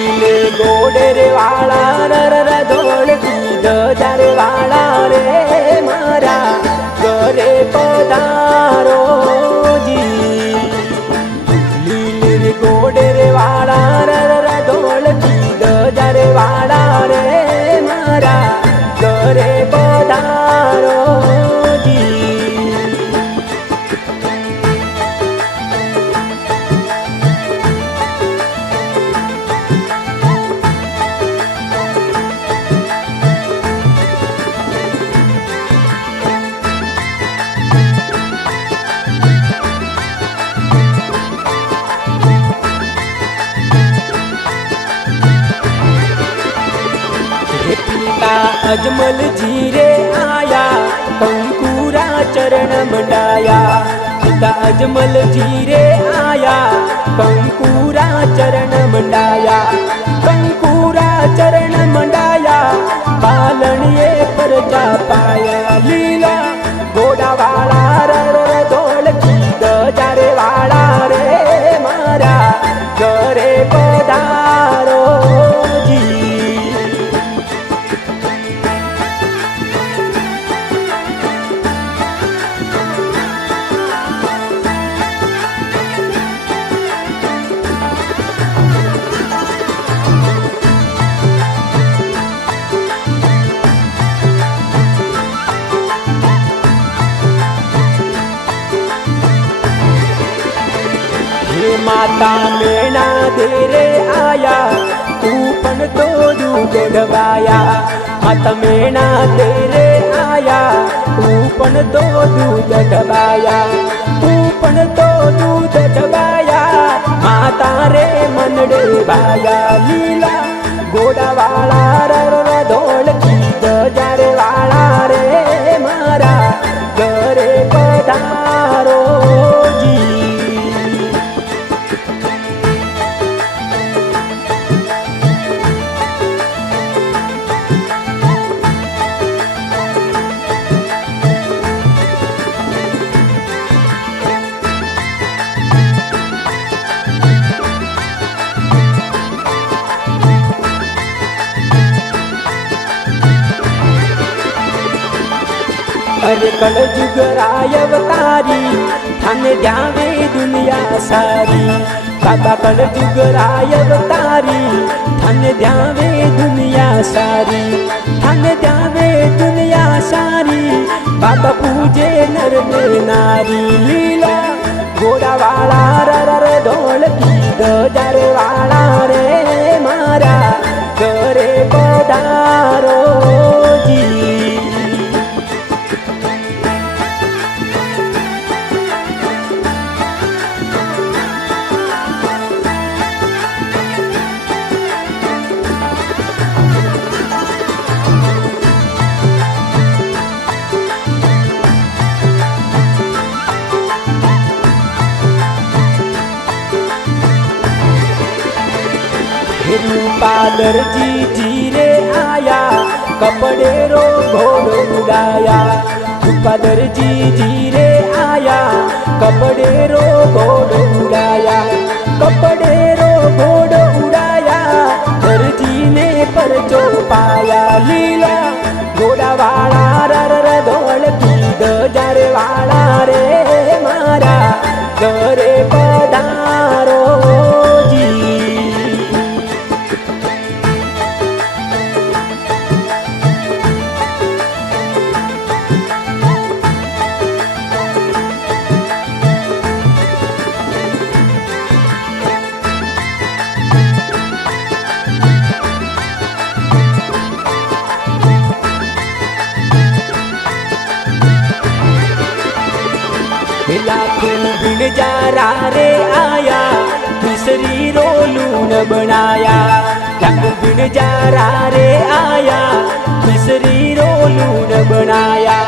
લીલે ગોડે રે વાળા રર ધોળકી ધજાર વાળા રે મારા ઘરે પધારો જી લીલે રે ગોડે રે વાળા રર ધોળકી ધજાર વાળા રે મારા ઘરે પધારો अजमल जी रे आया कंकूरा चरण मंडाया पिता अजमल जी रे आया कंकूरा चरण मंडाया कंकूरा चरण मंडाया पालनिए पर जा पाया लीला घोड़ा वाला रर धोळकी धजारे वाला रे मारा घरे पधारो माता मेणा देरे आया ऊपन तो दूध ढवाया माता मेणा देरे आया ऊपन तो दूध ढवाया ऊपन तो दूध ढवाया माता रे मनडे भाया लीला घोड़ा वाला रर धोळकी धजार वाला रे मारा घरे पधारो अरे कल जुगराय अवतारी थन जावे दुनिया सारी बाबा कल जुगराय अवतारी थन जावे दुनिया सारी थन जावे दुनिया सारी बाबा पूजे नर ने नारी लीला घोड़ा वाला रर धोळकी धजार वाला रे मारा घरे पधारो जी पादर जी रे आया कपड़े रो घोड़ो उड़ाया पादर जी रे आया कपड़े रो घोड़ो उड़ाया कपड़े रो घोड़ो उड़ाया दर्जी ने पर जो पाया लीला घोड़ा वाला रर धोळकी धजार वाला रे मारा घरे पधारो जारा रे आया मिसरी रो लून बनाया बिन जारा रे आया मिसरी रो लून बनाया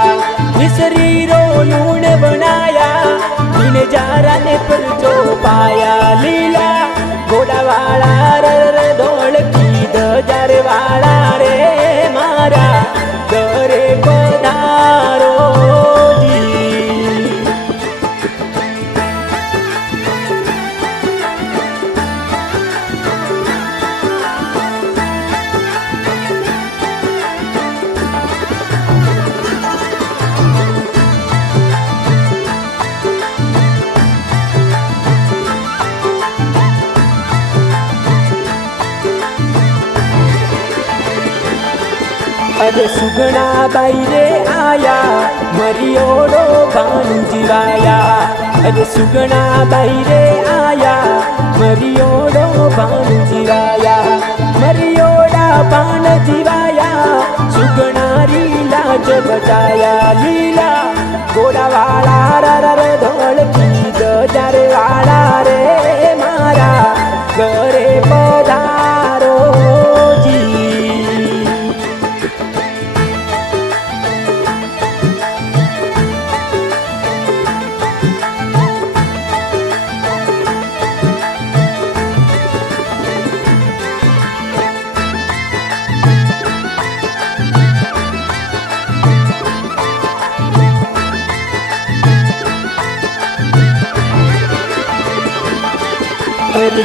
मिसरी रो लून बनाया बिन जारा ने पर जो पाया लीला घोड़ा वाला रर धोळकी धजार वाला रे मारा घरे पधारो अरे सुगना बाई रे आया मरियोड़ो भानु जीवाया। अरे सुगना बाई रे आया मरियोड़ो भानु जीवाया। मरियोड़ा भान जीवाया सुगना लीला जब बताया। लीला गोड़ा वाला रे धोल की दजारे वाला रे मारा घरे पधारो जी।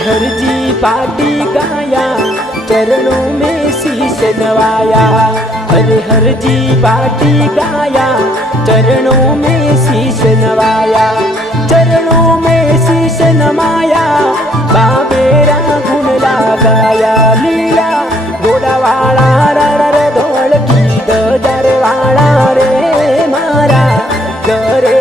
हर जी पाटी गाया चरणों में शीश नवाया। हर जी पाटी गाया चरणों में शीश नवाया। चरणों में शीश नमाया बाबेरा गुण लगाया। लीला गोड़ा वाला रे धोल की दजर वाला रे मारा घरे